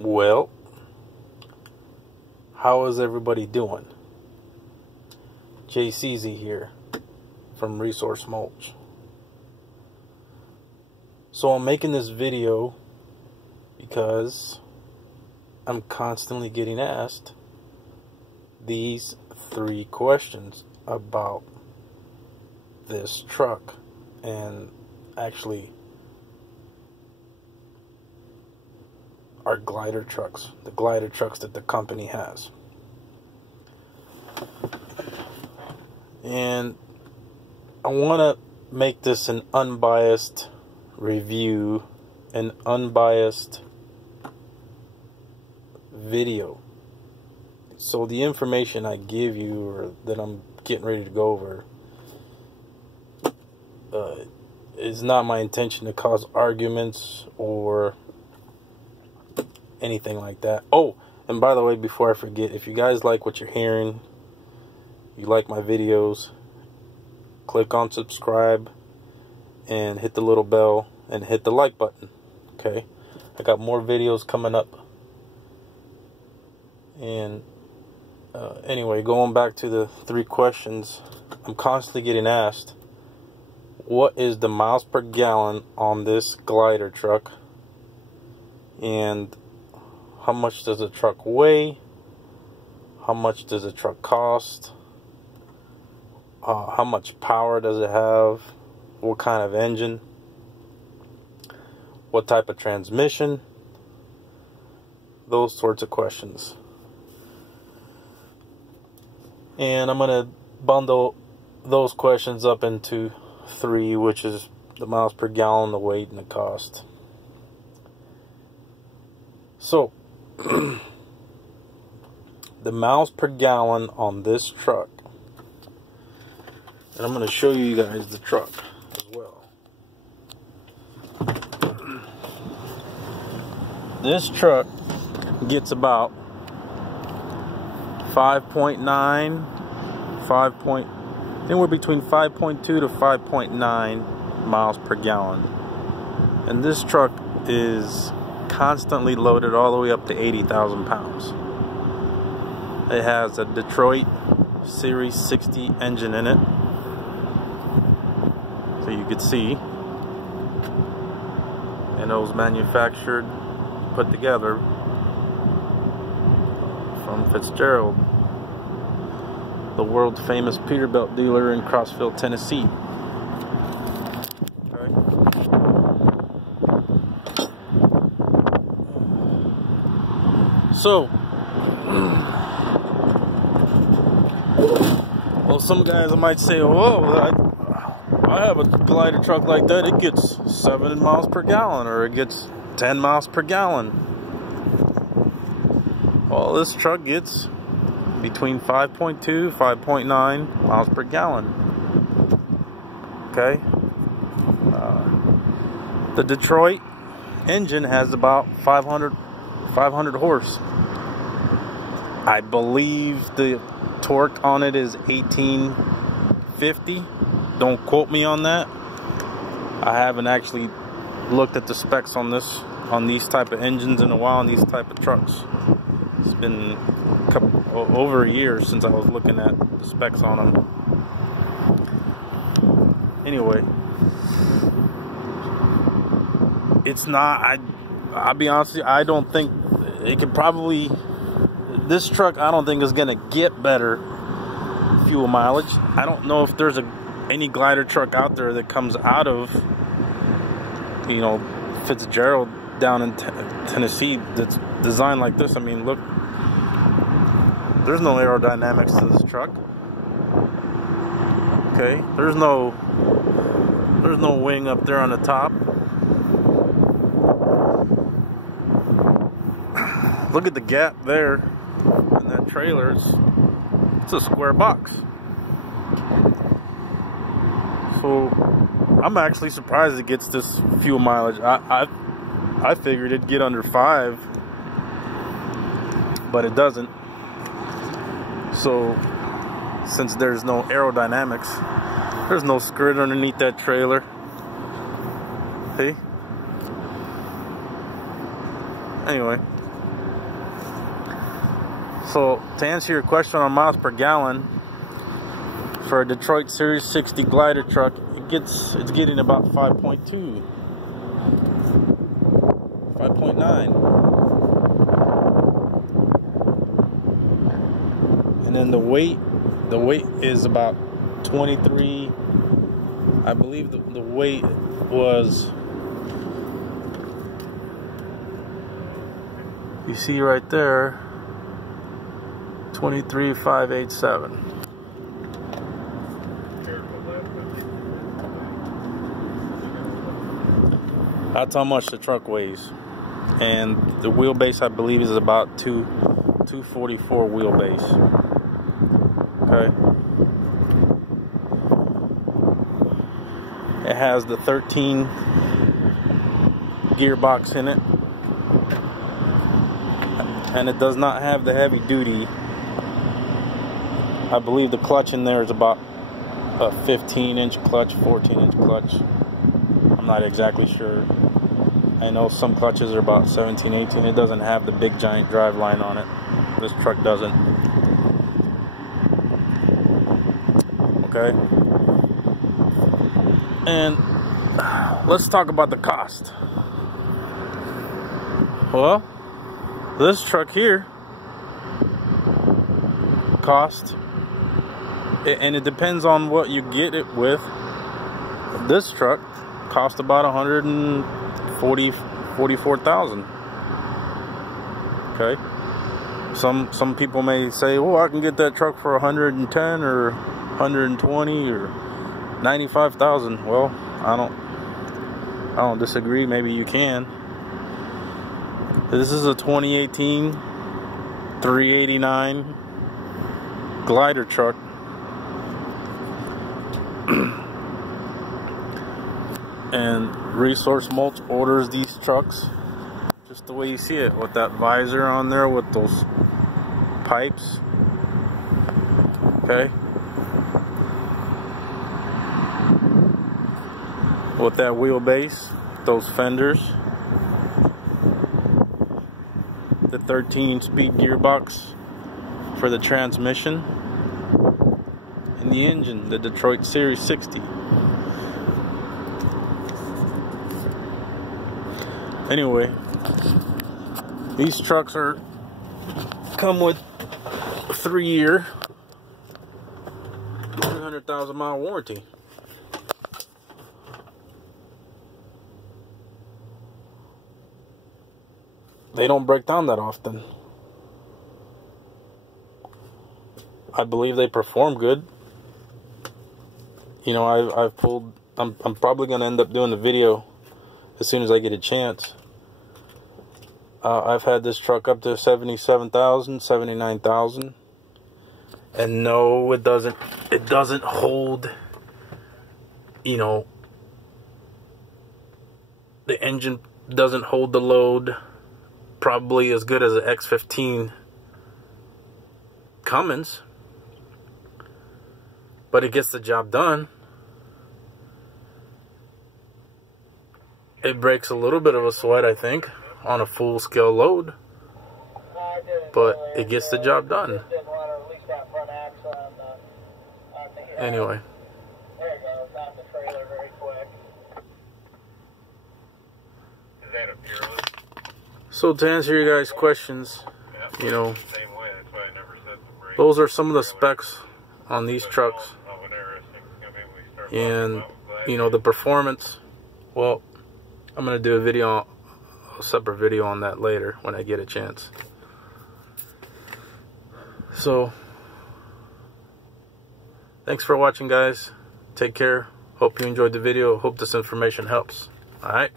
Well, how is everybody doing? JCZ here from Resource Mulch. So I'm making this video because I'm constantly getting asked these 3 questions about this truck, and actually our glider trucks, the glider trucks that the company has. And I want to make this an unbiased review, an unbiased video. So the information I give you, or that I'm getting ready to go over, is not my intention to cause arguments or anything like that. Oh, and by the way, before I forget, if you guys like what you're hearing, you like my videos, click on subscribe and hit the little bell and hit the like button. Okay, I got more videos coming up. And anyway, going back to the 3 questions, I'm constantly getting asked, what is the miles per gallon on this glider truck, and how much does the truck weigh, how much does the truck cost, how much power does it have, what kind of engine, what type of transmission, those sorts of questions. And I'm going to bundle those questions up into 3, which is the miles per gallon, the weight, and the cost. So, the miles per gallon on this truck, and I'm going to show you guys the truck as well. This truck gets about anywhere between 5.2 to 5.9 miles per gallon. And this truck is constantly loaded all the way up to 80,000 pounds. It has a Detroit Series 60 engine in it, so you could see. And it was manufactured, put together from Fitzgerald, the world famous Peterbilt dealer in Crossville, Tennessee. Okay. So, well, some guys might say, "Whoa, I have a glider truck like that. It gets 7 miles per gallon, or it gets 10 miles per gallon." Well, this truck gets between 5.2 5.9 miles per gallon. Okay. The Detroit engine has about 500 horse. I believe the torque on it is 1850. Don't quote me on that. I haven't actually looked at the specs on these type of engines in a while, on these type of trucks. It's been over a year since I was looking at the specs on them. Anyway, it's not, I'll be honest with you, I don't think it could probably, this truck I don't think is gonna get better fuel mileage. I don't know if there's any glider truck out there that comes out of, you know, Fitzgerald down in Tennessee that's designed like this. I mean, look, there's no aerodynamics to this truck. Okay, there's no wing up there on the top. Look at the gap there in that trailer. It's a square box. So I'm actually surprised it gets this fuel mileage. I figured it'd get under 5, but it doesn't. So since there's no aerodynamics, there's no skirt underneath that trailer. See? Anyway, So to answer your question on miles per gallon, for a Detroit Series 60 glider truck, it's getting about 5.2, 5.9. And then the weight is about 23. I believe the weight was, you see right there, 23,587. That's how much the truck weighs. And the wheelbase, I believe, is about 244 wheelbase. Okay. It has the 13 gearbox in it. And it does not have the heavy duty. I believe the clutch in there is about a 15-inch clutch, 14-inch clutch. I'm not exactly sure. I know some clutches are about 17, 18. It doesn't have the big giant drive line on it. This truck doesn't. Okay. And let's talk about the cost. Well, this truck here cost, and it depends on what you get it with. This truck cost about $144,000. Okay. Some people may say, "Oh, I can get that truck for 110 or 120 or 95,000." Well, I don't disagree. Maybe you can. This is a 2018 389 glider truck. And Resource Mulch orders these trucks just the way you see it, with that visor on there, with those pipes. Okay. With that wheelbase, those fenders, the 13-speed gearbox for the transmission, and the engine, the Detroit Series 60. Anyway, these trucks come with a 3-year, 300,000 mile warranty. They don't break down that often. I believe they perform good. You know, I've pulled. I'm probably going to end up doing the video as soon as I get a chance. I've had this truck up to 77,000, 79,000, and no, it doesn't hold. You know, the engine doesn't hold the load probably as good as an X15 Cummins, but it gets the job done. It breaks a little bit of a sweat, I think, on a full-scale load, but it gets the job done. Anyway. So to answer you guys' questions, you know, those are some of the specs on these trucks. And, you know, the performance, well, I'm going to do a separate video on that later when I get a chance. So, thanks for watching, guys. Take care. Hope you enjoyed the video. Hope this information helps. Alright?